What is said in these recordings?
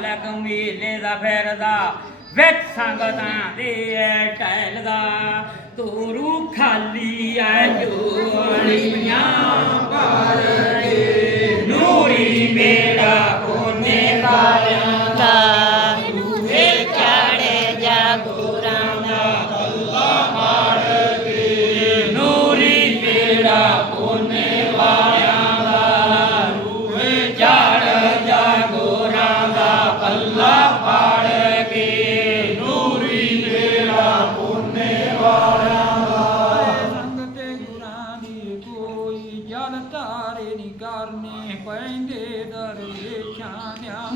ਲਗਮ ਵੀ ਲੇਦਾ ਫੇਰਦਾ ਵਿੱਚ ਸੰਗਤਾਂ ਦੀ ਐ ਦਾ ਤੂੰ ਰੂ ਖਾਲੀ ਐ ਜੋੜੀਆਂ ਪਾਲੇ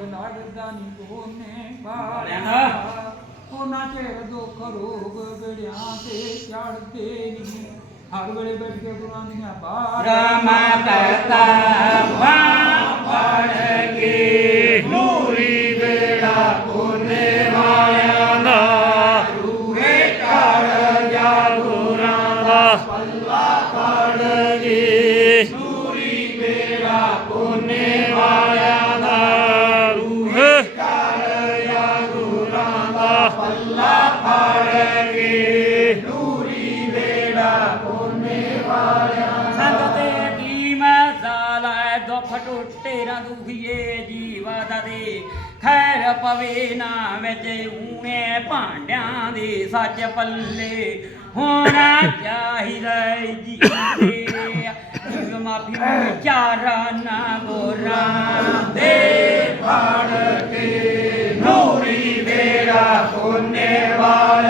دکھ لوگیاں چاڑتے نہیں ہر وی بیٹھ کے گڑھانیاں پڑے روڑا سنگے ٹیم سالا دف ٹوٹے دھیے جیوا دے خیر پوے نام چین پانڈیا دی سچ پلے ہونا چاہیے جی ماپی چارا نہ بولا Bye.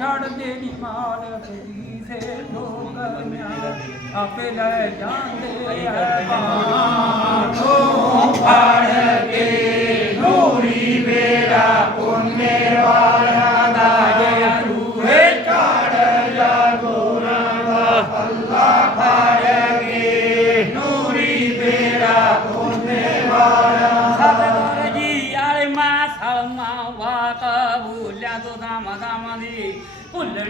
دے چڑتے نہیں مال آپ لے جان میرا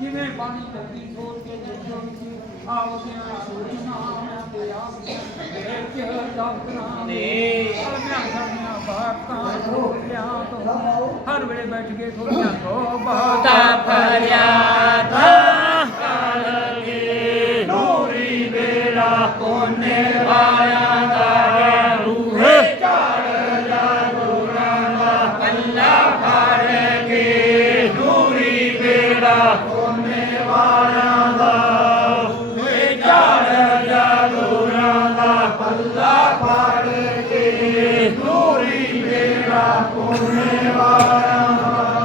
جن پانی دردی سو کے باتیا تو ہر بیٹھ کے